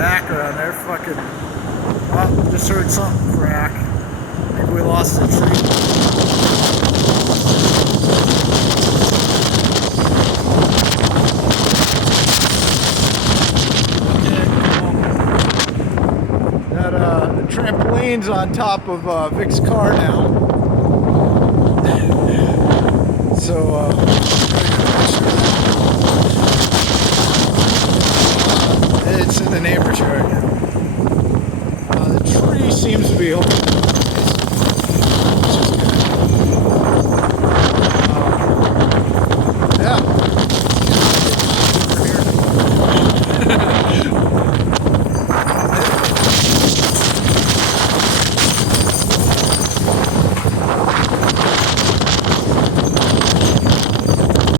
background there. Fucking. Oh, just heard something crack. I think we lost the tree. The trampoline's on top of Vic's car now. So,